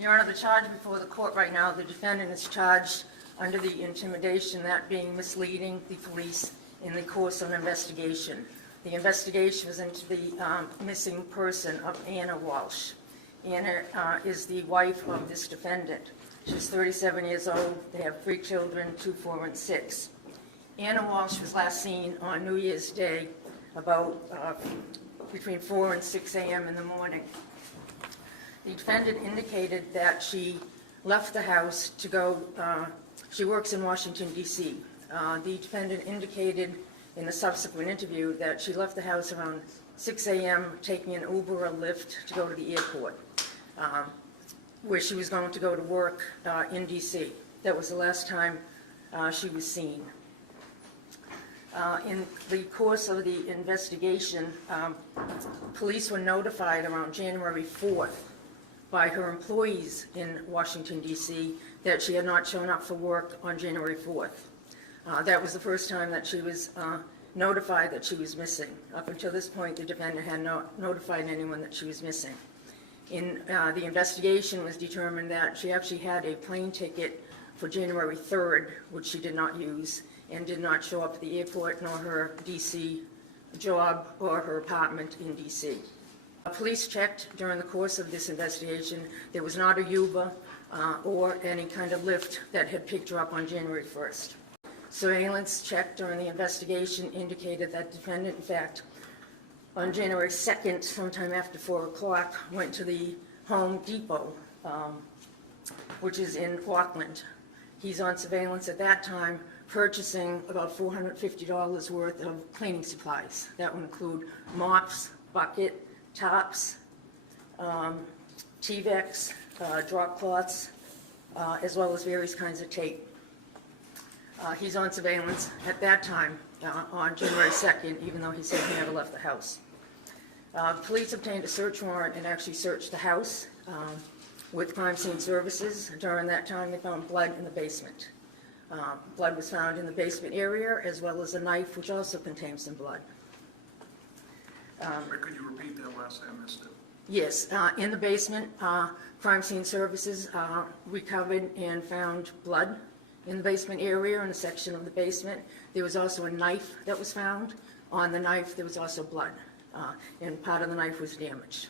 Your Honor, the charge before the court right now, the defendant is charged under the intimidation, that being misleading the police in the course of an investigation. The investigation was into the missing person of Anna Walsh. Anna is the wife of this defendant. She's 37 years old. They have 3 children, 2, 4, and 6. Anna Walsh was last seen on New Year's Day about between 4 and 6 a.m. in the morning. The defendant indicated that she left the house to go, she works in Washington, D.C. The defendant indicated in the subsequent interview that she left the house around 6 a.m. taking an Uber or Lyft to go to the airport, where she was going to go to work in D.C. That was the last time she was seen. In the course of the investigation, police were notified around January 4th by her employees in Washington, D.C. that she had not shown up for work on January 4th. That was the first time that she was notified that she was missing. Up until this point, the defendant had not notified anyone that she was missing. In the investigation, it was determined that she actually had a plane ticket for January 3rd, which she did not use, and did not show up at the airport, nor her D.C. job or her apartment in D.C. Police checked during the course of this investigation. There was not a Uber or any kind of Lyft that had picked her up on January 1st. Surveillance checked during the investigation indicated that the defendant, in fact, on January 2nd, sometime after 4 o'clock, went to the Home Depot, which is in Auckland. He's on surveillance at that time, purchasing about $450 worth of cleaning supplies. That would include mops, bucket, tops, T-Vex, drop cloths, as well as various kinds of tape. He's on surveillance at that time on January 2nd, even though he said he never left the house. Police obtained a search warrant and actually searched the house with crime scene services. During that time, they found blood in the basement. Blood was found in the basement area, as well as a knife, which also contained some blood. Could you repeat that last? I missed it. Yes, in the basement, crime scene services recovered and found blood in the basement area, in a section of the basement. There was also a knife that was found. On the knife, there was also blood, and part of the knife was damaged.